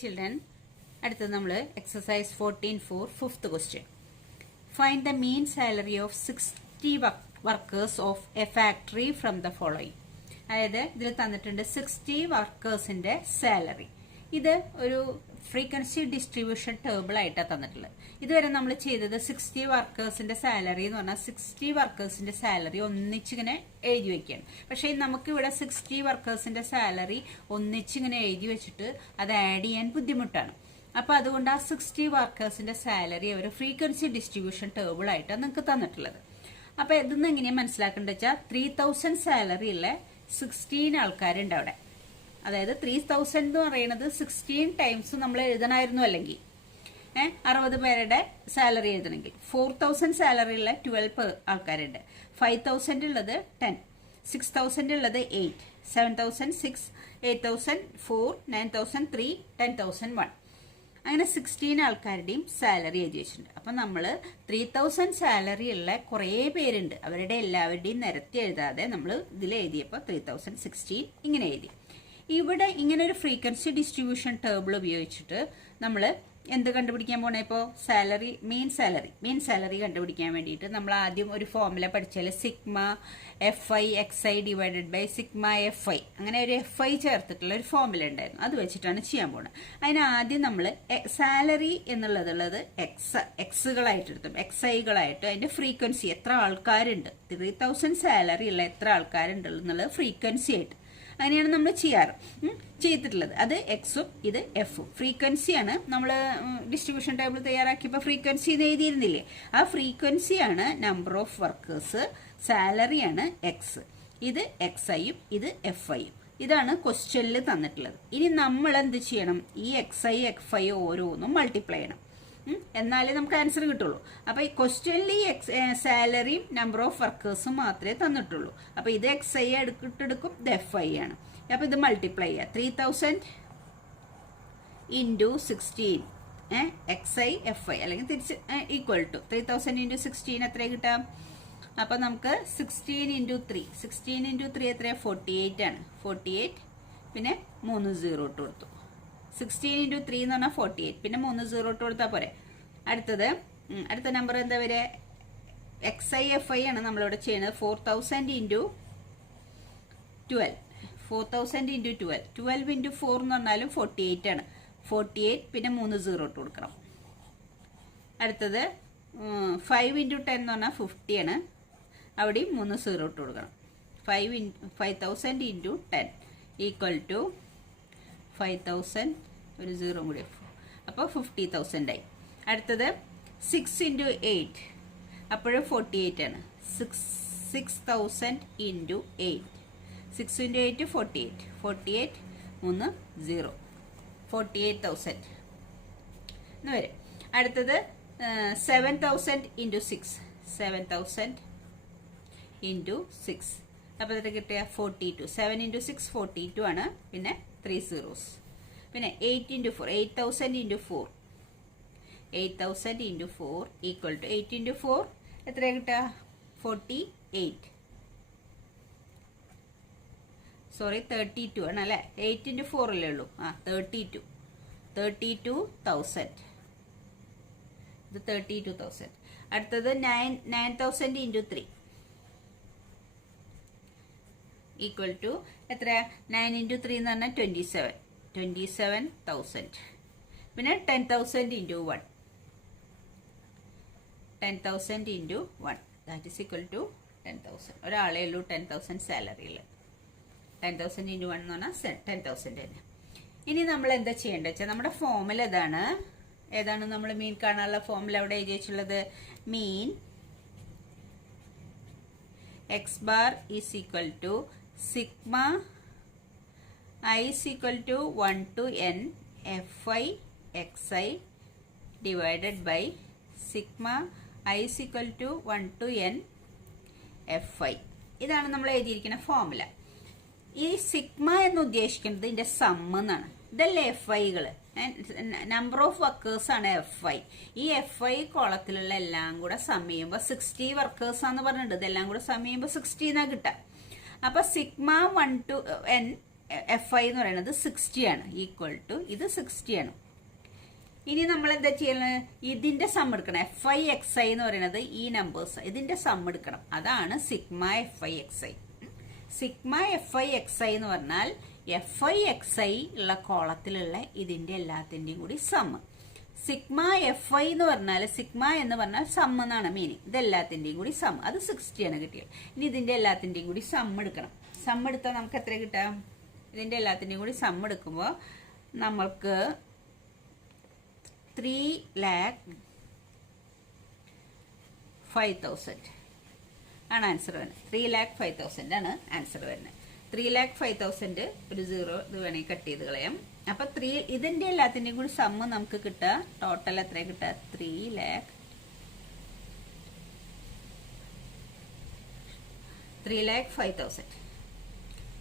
children, അടുത്തത് നമ്മൾ exercise 14 for 5th question. Find the mean salary of 60 workers of a factory from the following. അതായത് ഇതിൽ തന്നിട്ടുണ്ട് 60 വർക്കേഴ്സിന്റെ salary. ഇത് ഒരു ഫ്രീക്വൻസി ഡിസ്ട്രിബ്യൂഷൻ ടേബിൾ ആയിട്ടാണ് തന്നിട്ടുള്ളത്. ഇതുവരെ നമ്മൾ ചെയ്തത് 60 വർക്കേഴ്സിന്റെ സാലറി എന്ന് പറഞ്ഞാൽ 60 വർക്കേഴ്സിന്റെ സാലറി ഒന്നിച്ചിങ്ങനെ എഴുതി വെക്കുകയാണ്. പക്ഷേ നമുക്ക് ഇവിടെ 60 വർക്കേഴ്സിന്റെ സാലറി ഒന്നിച്ചിങ്ങനെ എഴുതി വെച്ചിട്ട് അത് ആഡ് ചെയ്യാൻ ബുദ്ധിമുട്ടാണ്. അപ്പൊ അതുകൊണ്ട് ആ 60 വർക്കേഴ്സിന്റെ സാലറി അവർ ഫ്രീക്വൻസി ഡിസ്ട്രിബ്യൂഷൻ ടേബിൾ ആയിട്ടാണ് നിങ്ങൾക്ക് തന്നിട്ടുള്ളത്. അപ്പൊ ഇതൊന്ന് എങ്ങനെയാ മനസ്സിലാക്കേണ്ടത് വെച്ചാൽ 3000 സാലറി ഉള്ള 16 ആൾക്കാരുണ്ട് അവിടെ. അതായത് 3000 എന്ന് പറയുന്നത് 16 ടൈംസ് നമ്മൾ എഴുതണമായിരുന്നു. അല്ലെങ്കിൽ 60 പേരുടെ സാലറി എഴുതണമെങ്കിൽ 4000 സാലറി ഉള്ള 12 ആൾക്കാരുണ്ട്. 5000 ഉള്ളത് 10, 6000 ഉള്ളത് 8, 7006, 8004, 9003, 10001. അങ്ങനെ 16 ആൾക്കാരുടെയും സാലറി എഴുതി വെച്ചിട്ടുണ്ട്. അപ്പം നമ്മൾ 3000 സാലറി ഉള്ള കുറേ പേരുണ്ട്. അവരുടെ എല്ലാവരുടെയും നിരത്തി എഴുതാതെ നമ്മൾ ഇതിൽ എഴുതിയപ്പോൾ 3016 ഇങ്ങനെ എഴുതി. ഇവിടെ ഇങ്ങനെ ഒരു ഫ്രീക്വൻസി ഡിസ്ട്രിബ്യൂഷൻ ടേബിൾ ഉപയോഗിച്ചിട്ട് നമ്മൾ എന്ത് കണ്ടുപിടിക്കാൻ പോണേ? ഇപ്പോൾ സാലറി മീൻ സാലറി കണ്ടുപിടിക്കാൻ വേണ്ടിയിട്ട് നമ്മൾ ആദ്യം ഒരു ഫോർമുല പഠിച്ചാൽ sigma FI XI divided by sigma FI, അങ്ങനെ ഒരു FI ചേർത്തിട്ടുള്ള ഒരു ഫോർമുല ഉണ്ടായിരുന്നു. അത് വെച്ചിട്ടാണ് ചെയ്യാൻ പോകുന്നത്. അതിന് ആദ്യം നമ്മൾ സാലറി എന്നുള്ളത് എക്സുകളായിട്ട് എടുത്തു, XIകളായിട്ട് അതിന്റെ ഫ്രീക്വൻസി എത്ര ആൾക്കാരുണ്ട്, 3000 സാലറി ഉള്ള എത്ര ആൾക്കാരുണ്ട് എന്നുള്ളത് ഫ്രീക്വൻസി ആയിട്ട് അങ്ങനെയാണ് നമ്മൾ ചെയ്തിട്ടുള്ളത്. അത് എക്സും ഇത് എഫും ഫ്രീക്വൻസിയാണ്. നമ്മൾ ഡിസ്ട്രിബ്യൂഷൻ ടേബിൾ തയ്യാറാക്കിയപ്പോൾ ഫ്രീക്വൻസി എഴുതിയിരുന്നില്ലേ? ആ ഫ്രീക്വൻസിയാണ് നമ്പർ ഓഫ് വർക്കേഴ്സ്, സാലറിയാണ് എക്സ്, ഇത് XIയും ഇത് FIയും. ഇതാണ് ക്വസ്റ്റ്യനിൽ തന്നിട്ടുള്ളത്. ഇനി നമ്മൾ എന്ത് ചെയ്യണം? ഈ XI FI ഓരോന്നും മൾട്ടിപ്ലൈ ചെയ്യണം, എന്നാലേ നമുക്ക് ആൻസർ കിട്ടുള്ളൂ. അപ്പൊ ഈ ക്വസ്റ്റ്യനിൽ ഈ സാലറിയും നമ്പർ ഓഫ് വർക്കേഴ്സും മാത്രമേ തന്നിട്ടുള്ളൂ. അപ്പൊ ഇത് XI എടുക്കും, ഇത് FI ആണ്. അപ്പൊ ഇത് മൾട്ടിപ്ലൈ ചെയ്യുക. 3000 ഇൻറ്റു 16 XI FI അല്ലെങ്കിൽ തിരിച്ച് ഈക്വൽ ടു 3000 ഇൻറ്റു 16 എത്രയാണ് കിട്ടാം? അപ്പൊ നമുക്ക് 16 ഇൻറ്റു 3 എത്രയാ? 48 ആണ്. 48 പിന്നെ 3 0 ഇട്ട് കൊടുത്തു. 16 ഇൻറ്റു 3 എന്ന് പറഞ്ഞാൽ 48, പിന്നെ 3 0 ഇട്ട് കൊടുത്താൽ പോരെ. അടുത്ത നമ്പർ എന്താ വരെ? XI FI ആണ് നമ്മളിവിടെ ചെയ്യുന്നത്. 4000 ഇൻറ്റു 12, 4000 ഇൻറ്റു 12 ഇൻറ്റു 4 എന്ന് പറഞ്ഞാലും 48 ആണ്. 48 പിന്നെ 3 0 ഇട്ട് കൊടുക്കണം. അടുത്തത് 5 ഇൻറ്റു 10 എന്ന് പറഞ്ഞാൽ 50 ആണ്. അവിടെയും 3 0 ഇട്ട് കൊടുക്കണം. 5000 ഇൻറ്റു 10 ഈക്വൽ ടു 5000, ഒരു 0 കൂടി, അപ്പോൾ 50,000 ആയി. അടുത്തത് 6 ഇൻറ്റു 8 അപ്പോഴും 48 ആണ്. 6000 ഇൻറ്റു 8, 6 ഇൻറ്റു 8 48, 48 3 0, 48,000 എന്ന് വരും. അടുത്തത് 7000 ഇൻറ്റു 6, 7000 ഇൻറ്റു 6 അപ്പോൾ ഇത് കിട്ടിയ 42. 7 ഇൻറ്റു 6 42 ആണ്. പിന്നെ 3 zeros. പിന്നെ 8 into 4, 8000 into 4, 8000 into 4 equal to 8 into 4 എത്രയാണ് കിട്ടുക? 48, സോറി 32 ആണ് അല്ലേ? 8 ഇൻറ്റു 4 അല്ലേ ഉള്ളൂ. 32,000. ഇത് 32,000. അടുത്തത് 9000 ഇൻറ്റു 3 ഈക്വൽ ടു എത്ര? 9 ഇൻറ്റു 3 എന്ന് പറഞ്ഞാൽ 27,000. പിന്നെ 10,000 into 1, 10,000 into 1 that is equal to 10,000. ഒരാളേ ഉള്ളൂ 10,000 സാലറിയിൽ. 10,000 ഇൻറ്റു 1 എന്ന് പറഞ്ഞാൽ 10,000 തന്നെ. ഇനി നമ്മൾ എന്താ ചെയ്യേണ്ടത് വെച്ചാൽ നമ്മുടെ ഫോമുല ഏതാണ് നമ്മൾ മീൻ കാണാനുള്ള ഫോമുല അവിടെ എഴുതി വെച്ചുള്ളത്? മീൻ X bar is equal to sigma I is equal to 1 to n FI XI divided by sigma I is equal to 1 to n FI. ഇതാണ് നമ്മൾ എഴുതിയിരിക്കുന്ന ഫോമുല. ഈ സിഗ്മ എന്ന് ഉദ്ദേശിക്കുന്നത് ഇതിന്റെ സം എന്നാണ്. ഇതല്ലേ FIകൾ, നമ്പർ ഓഫ് വർക്കേഴ്സ് ആണ് FI. ഈ FI കോളത്തിലുള്ള എല്ലാം കൂടെ സം ചെയ്യുമ്പോൾ 60 വർക്കേഴ്സ് ആണെന്ന് പറഞ്ഞിട്ടുണ്ട്. ഇതെല്ലാം കൂടെ സം ചെയ്യുമ്പോൾ 60 എന്നാ കിട്ടുക. അപ്പൊ സിഗ്മ 1 to n FI എന്ന് പറയുന്നത് 60 ആണ്, ഈക്വൽ ടു ഇത് 60 ആണ്. ഇനി നമ്മൾ എന്താ ചെയ്യുന്നത്, ഇതിന്റെ സം എടുക്കണം. FI/XI എന്ന് പറയുന്നത് ഈ നമ്പേഴ്സ്, ഇതിന്റെ സം എടുക്കണം. അതാണ് സിഗ്മ FI/XI. സിഗ്മ FI/XI എന്ന് പറഞ്ഞാൽ FI/XI ഉള്ള കോളത്തിലുള്ള ഇതിന്റെ എല്ലാത്തിന്റെയും കൂടി സം. സിഗ്മ FI എന്ന് പറഞ്ഞാൽ, സിഗ്മ എന്ന് പറഞ്ഞാൽ സം എന്നാണ് മീനിങ്. ഇതെല്ലാത്തിന്റെയും കൂടി സം, അത് 60 ആണ് കിട്ടിയത്. ഇനി ഇതിന്റെ എല്ലാത്തിന്റെയും കൂടി സം എടുക്കണം. സം എടുത്താൽ നമുക്ക് എത്ര കിട്ടാം? ഇതിന്റെ എല്ലാത്തിന്റെയും കൂടി സം എടുക്കുമ്പോൾ നമ്മൾക്ക് 3,05,000 ആണ് ആൻസർ വരുന്നത്. 3,05,000 ആണ് ആൻസർ വരുന്നത്. 3,05,000 ഒരു 0 ഇത് വേണമെങ്കിൽ കട്ട് ചെയ്ത് കളയാം. അപ്പൊ ഇതിന്റെ എല്ലാത്തിന്റെയും കൂടി സമ്മ് നമുക്ക് കിട്ടുക, ടോട്ടൽ എത്ര കിട്ടുക? 3,05,000.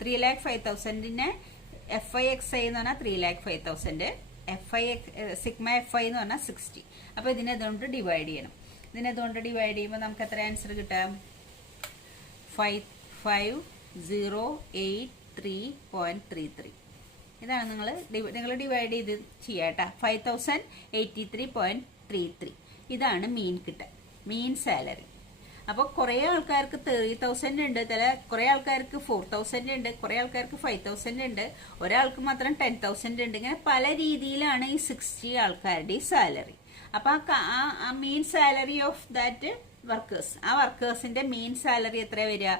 3,05,000നെ FI/XI എന്ന് പറഞ്ഞാൽ 3,05,000, സിഗ്മ FI എന്ന് പറഞ്ഞാൽ 60. അപ്പൊ ഇതിനെ ഇതുകൊണ്ട് ഡിവൈഡ് ചെയ്യണം. ഇതിനെ ഇതുകൊണ്ട് ഡിവൈഡ് ചെയ്യുമ്പോൾ നമുക്ക് എത്ര ആൻസർ കിട്ടാം? 5,083.33. ഇതാണ് നിങ്ങൾ ഡിവൈഡ് ചെയ്ത് ചെയ്യാട്ടാ. 5,083.33 ഇതാണ് മീൻ കിട്ടുക, മീൻ സാലറി. അപ്പോൾ കുറേ ആൾക്കാർക്ക് 30,000 ഉണ്ട്, കുറേ ആൾക്കാർക്ക് 4,000 ഉണ്ട്, കുറേ ആൾക്കാർക്ക് 5,000 ഉണ്ട്, ഒരാൾക്ക് മാത്രം 10,000 ഉണ്ട്. ഇങ്ങനെ പല രീതിയിലാണ് ഈ 60 ആൾക്കാരുടെ സാലറി. അപ്പൊ ആ മീൻ സാലറി ഓഫ് ദാറ്റ് വർക്കേഴ്സ്, ആ വർക്കേഴ്സിന്റെ മീൻ സാലറി എത്ര വരിക?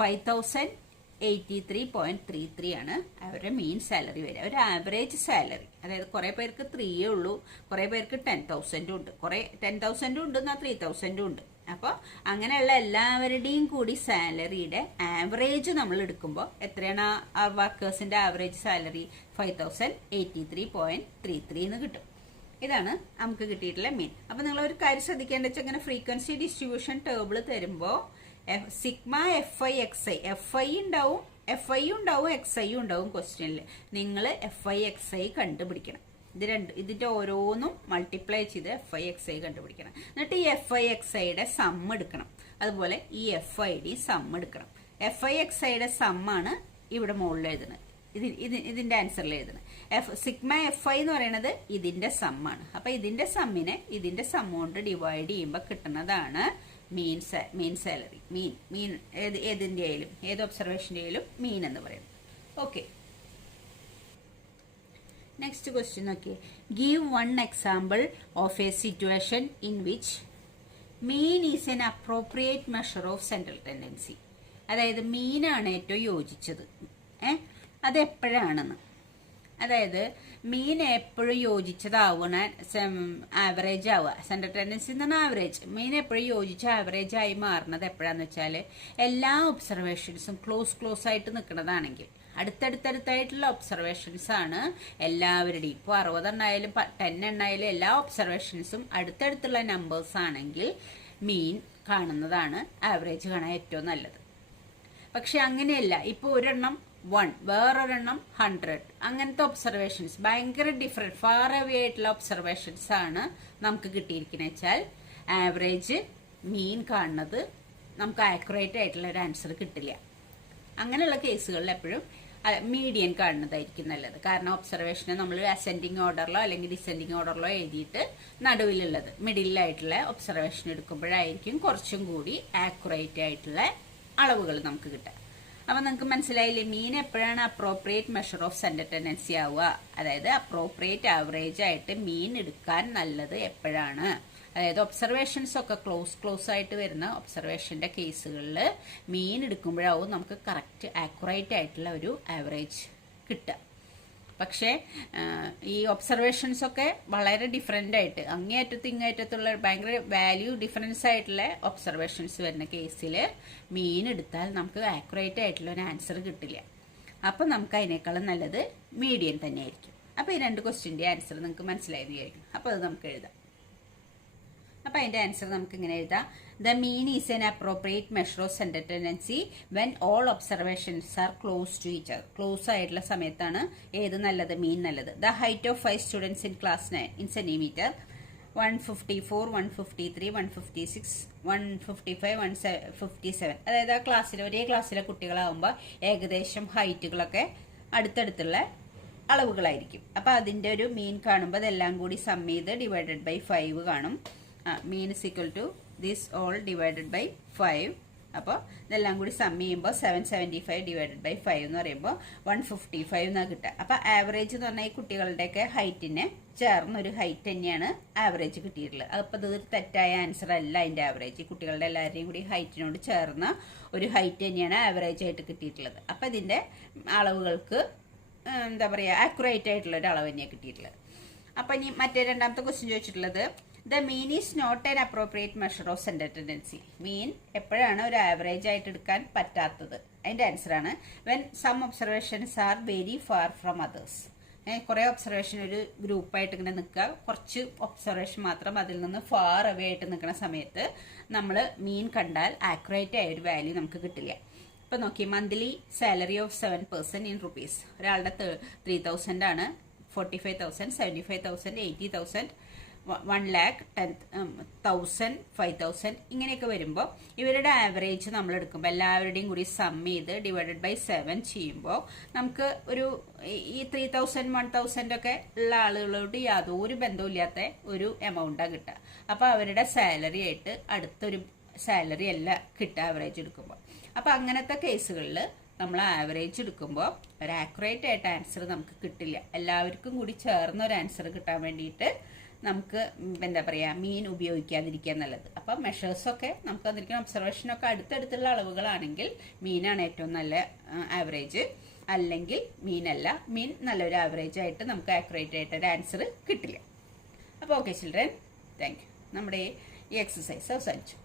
5,083.33 ആണ് അവരുടെ മീൻ സാലറി വരിക. ഒരു ആവറേജ് സാലറി, അതായത് കുറെ പേർക്ക് 3 ഉള്ളൂ, കുറെ പേർക്ക് 10,000 ഉണ്ട്, കുറെ 10,000 ഉണ്ട്, 3,000 ഉണ്ട്. അപ്പോൾ അങ്ങനെയുള്ള എല്ലാവരുടെയും കൂടി സാലറിയുടെ ആവറേജ് നമ്മൾ എടുക്കുമ്പോൾ എത്രയാണ് ആ വർക്കേഴ്സിന്റെ ആവറേജ് സാലറി? 5,083.33 എന്ന് കിട്ടും. ഇതാണ് നമുക്ക് കിട്ടിയിട്ടുള്ള മീൻ. അപ്പൊ നിങ്ങൾ ഒരു കാര്യം ശ്രദ്ധിക്കേണ്ടത് വെച്ചാൽ ഇങ്ങനെ ഫ്രീക്വൻസി ഡിസ്ട്രിബ്യൂഷൻ ടേബിൾ തരുമ്പോൾ സിഗ്മ FI/XI, FI ഉണ്ടാവും, XI ഉണ്ടാവും ക്വസ്റ്റ്യനിൽ. നിങ്ങൾ FI/XI കണ്ടുപിടിക്കണം. ഇതിന്റെ ഓരോന്നും മൾട്ടിപ്ലൈ ചെയ്ത് FI/XI കണ്ടുപിടിക്കണം. എന്നിട്ട് ഈ FI/XIയുടെ സം എടുക്കണം. അതുപോലെ ഈ FID സം എടുക്കണം. FI/XIയുടെ സമ്മാണ് ഇവിടെ മുകളിൽ എഴുതുന്നത്, ഇതിന്റെ ആൻസറിൽ എഴുതുന്നത്. സിഗ്മ FI എന്ന് പറയുന്നത് ഇതിന്റെ സമ്മാണ്. അപ്പൊ ഇതിന്റെ സമ്മിനെ ഇതിന്റെ സം കൊണ്ട് ഡിവൈഡ് ചെയ്യുമ്പോൾ കിട്ടുന്നതാണ് മീൻ സാലറി. മീൻ ഏതിന്റെ ആയാലും, ഏത് ഒബ്സർവേഷന്റെ ആയാലും മീൻ എന്ന് പറയുന്നത്. ഓക്കെ, നെക്സ്റ്റ് ക്വസ്റ്റ്യൻ നോക്കിയേ. Give one example of A situation in which mean is an appropriate measure of central tendency. അതായത് മീനാണ് ഏറ്റവും യോജിച്ചത്. അതെപ്പോഴാണെന്ന്, അതായത് മീൻ എപ്പോഴും യോജിച്ചതാവണ ആവറേജ് ആവുക, സെൻട്രൽ ടെൻഡൻസി എന്ന് പറഞ്ഞാൽ ആവറേജ്. മീൻ എപ്പോഴും യോജിച്ച ആവറേജ് ആയി മാറുന്നത് എപ്പോഴാന്ന് വെച്ചാൽ എല്ലാ ഒബ്സർവേഷൻസും ക്ലോസ് ആയിട്ട് നിൽക്കുന്നതാണെങ്കിൽ, അടുത്തടുത്തായിട്ടുള്ള ഒബ്സർവേഷൻസ് ആണ് എല്ലാവരുടെയും. ഇപ്പോൾ 60 എണ്ണായാലും 10 എണ്ണായാലും എല്ലാ ഒബ്സർവേഷൻസും അടുത്തടുത്തുള്ള നമ്പേഴ്സ് ആണെങ്കിൽ മീൻ കാണുന്നതാണ് ആവറേജ് കാണാൻ ഏറ്റവും നല്ലത്. പക്ഷെ അങ്ങനെയല്ല, ഇപ്പോൾ ഒരെണ്ണം 1, വേറൊരെണ്ണം 100, അങ്ങനത്തെ ഒബ്സർവേഷൻസ് ഭയങ്കര ഡിഫറെന്റ്, ഫാർ അവേ ആയിട്ടുള്ള ഒബ്സർവേഷൻസ് ആണ് നമുക്ക് കിട്ടിയിരിക്കുന്നത് വെച്ചാൽ ആവറേജ് മീൻ കാണുന്നത് നമുക്ക് ആക്യുറേറ്റ് ആയിട്ടുള്ള ഒരു ആൻസർ കിട്ടില്ല. അങ്ങനെയുള്ള കേസുകളിൽ എപ്പോഴും മീഡിയൻ കാണുന്നതായിരിക്കും നല്ലത്. കാരണം ഒബ്സർവേഷനെ നമ്മൾ അസെൻഡിങ് ഓർഡറിലോ അല്ലെങ്കിൽ ഡിസെൻഡിങ് ഓർഡറിലോ എഴുതിയിട്ട് നടുവിലുള്ളത് മിഡിലായിട്ടുള്ള ഒബ്സർവേഷൻ എടുക്കുമ്പോഴായിരിക്കും കുറച്ചും കൂടി ആക്യുറേറ്റ് ആയിട്ടുള്ള അളവുകൾ നമുക്ക് കിട്ടുക. അപ്പൊ നിങ്ങൾക്ക് മനസ്സിലായില്ലേ, മീൻ എപ്പോഴാണ് appropriate measure of central tendency ആവുക, അതായത് അപ്രോപ്രിയേറ്റ് ആവറേജ് ആയിട്ട് മീൻ എടുക്കാൻ നല്ലത് എപ്പോഴാണ്. അതായത് ഒബ്സർവേഷൻസ് ഒക്കെ ക്ലോസ് ആയിട്ട് വരുന്ന ഒബ്സർവേഷന്റെ കേസുകളിൽ മീൻ എടുക്കുമ്പോഴാവും നമുക്ക് കറക്റ്റ് ആക്യുറേറ്റ് ആയിട്ടുള്ള ഒരു ആവറേജ് കിട്ടുക. പക്ഷേ ഈ ഒബ്സർവേഷൻസ് ഒക്കെ വളരെ ഡിഫറെന്റ് ആയിട്ട് അങ്ങേയറ്റത്ത് ഇങ്ങേയറ്റത്തുള്ള ഭയങ്കര വാല്യൂ ഡിഫറൻസ് ആയിട്ടുള്ള ഒബ്സർവേഷൻസ് വരുന്ന കേസിൽ മീൻ എടുത്താൽ നമുക്ക് ആക്യുറേറ്റ് ആയിട്ടുള്ള ഒരു ആൻസർ കിട്ടില്ല. അപ്പം നമുക്ക് അതിനേക്കാളും നല്ലത് മീഡിയൻ തന്നെയായിരിക്കും. അപ്പോൾ ഈ 2 ക്വസ്റ്റ്യൻ്റെ ആൻസർ നിങ്ങൾക്ക് മനസ്സിലായെന്ന് വിചാരിക്കും. അപ്പോൾ അത് നമുക്ക് എഴുതാം. അപ്പോൾ അതിന്റെ ആൻസർ നമുക്ക് ഇങ്ങനെ എഴുതാം. The mean is an appropriate measure of central tendency when all observations are close to each other. Close ആയിട്ടുള്ള സമയത്താണ് ഏത് നല്ലത്, മീൻ നല്ലത്. The height of 5 students in class 9 in centimetre 154, 153, 156, 155, 157. അതായത് ആ ക്ലാസ്സിൽ ഒരേ ക്ലാസ്സിലെ കുട്ടികളാവുമ്പോൾ ഏകദേശം ഹൈറ്റുകളൊക്കെ അടുത്തടുത്തുള്ള അളവുകളായിരിക്കും. അപ്പോൾ അതിൻ്റെ ഒരു മീൻ കാണുമ്പോൾ അതെല്ലാം കൂടി സം ചെയ്ത് ഡിവൈഡഡ് ബൈ 5 കാണും. Mean is equal to this all divided by 5. അപ്പോൾ ഇതെല്ലാം കൂടി സം ചെയ്യുമ്പോൾ 775 ഡിവൈഡഡ് ബൈ 5 എന്ന് പറയുമ്പോൾ 155 എന്നാണ് കിട്ടുക. അപ്പോൾ ആവറേജ് എന്ന് പറഞ്ഞാൽ ഈ കുട്ടികളുടെയൊക്കെ ഹൈറ്റിന് ചേർന്നൊരു ഹൈറ്റ് തന്നെയാണ് ആവറേജ് കിട്ടിയിട്ടുള്ളത്. അപ്പോൾ ഇത് തെറ്റായ ആൻസർ അല്ല. അതിൻ്റെ ആവറേജ് ഈ കുട്ടികളുടെ എല്ലാവരുടെയും കൂടി ഹൈറ്റിനോട് ചേർന്ന ഒരു ഹൈറ്റ് തന്നെയാണ് ആവറേജ് ആയിട്ട് കിട്ടിയിട്ടുള്ളത്. അപ്പോൾ ഇതിൻ്റെ അളവുകൾക്ക് എന്താ പറയുക, ആക്യുറേറ്റ് ആയിട്ടുള്ള ഒരു അളവ് തന്നെയാണ് കിട്ടിയിട്ടുള്ളത്. അപ്പം ഇനി മറ്റേ രണ്ടാമത്തെ ക്വസ്റ്റ്യൻ ചോദിച്ചിട്ടുള്ളത്, the mean is not an appropriate measure of central tendency. Mean എപ്പോഴാണ് ഒരു ആവറേജ് ആയിട്ട് എടുക്കാൻ പറ്റാത്തത്? അതിൻ്റെ ആൻസറാണ് when some observations are very far from others. കുറേ ഒബ്സർവേഷൻ ഒരു ഗ്രൂപ്പായിട്ട് ഇങ്ങനെ നിൽക്കുക, കുറച്ച് ഒബ്സർവേഷൻ മാത്രം അതിൽ നിന്ന് ഫാർ അവേ ആയിട്ട് നിൽക്കുന്ന സമയത്ത് നമ്മൾ മീൻ കണ്ടാൽ ആക്യുറേറ്റ് ആയ ഒരു വാല്യൂ നമുക്ക് കിട്ടില്ല. ഇപ്പം നോക്കി, monthly salary of 7 person in rupees. ഒരാളുടെ 3,000 ആണ്, 45,000, 75,000, 80,000, 1,10,000, 5,000 ഇങ്ങനെയൊക്കെ വരുമ്പോൾ ഇവരുടെ ആവറേജ് നമ്മൾ എടുക്കുമ്പോൾ എല്ലാവരുടെയും കൂടി സം ചെയ്ത് ഡിവൈഡഡ് ബൈ 7 ചെയ്യുമ്പോൾ നമുക്ക് ഒരു ഈ 3,000, 1,000 ഒക്കെ ഉള്ള ആളുകളോട് യാതൊരു ബന്ധമില്ലാത്ത ഒരു എമൗണ്ടാണ് കിട്ടുക. അപ്പോൾ അവരുടെ സാലറി ആയിട്ട് അടുത്തൊരു സാലറി അല്ല കിട്ടുക ആവറേജ് എടുക്കുമ്പോൾ. അപ്പോൾ അങ്ങനത്തെ കേസുകളിൽ നമ്മൾ ആവറേജ് എടുക്കുമ്പോൾ ഒരു ആക്യുറേറ്റ് ആയിട്ട് ആൻസർ നമുക്ക് കിട്ടില്ല. എല്ലാവർക്കും കൂടി ചേർന്ന ഒരു ആൻസർ കിട്ടാൻ വേണ്ടിയിട്ട് നമുക്ക് എന്താ പറയുക, മീൻ ഉപയോഗിക്കാതിരിക്കുക നല്ലത്. അപ്പം മെഷേഴ്സൊക്കെ നമുക്ക് വന്നിരിക്കുന്ന ഒബ്സർവേഷനൊക്കെ അടുത്തടുത്തുള്ള അളവുകളാണെങ്കിൽ മീനാണ് ഏറ്റവും നല്ല ആവറേജ്, അല്ലെങ്കിൽ മീനല്ല. മീൻ നല്ലൊരു ആവറേജ് ആയിട്ട് നമുക്ക് ആക്യുറേറ്റ് ആയിട്ട് ഒരു ആൻസർ കിട്ടില്ല. അപ്പോൾ ഓക്കെ ചിൽഡ്രൻ, താങ്ക് യു. നമ്മുടെ ഈ എക്സസൈസ് അവസാനിച്ചു.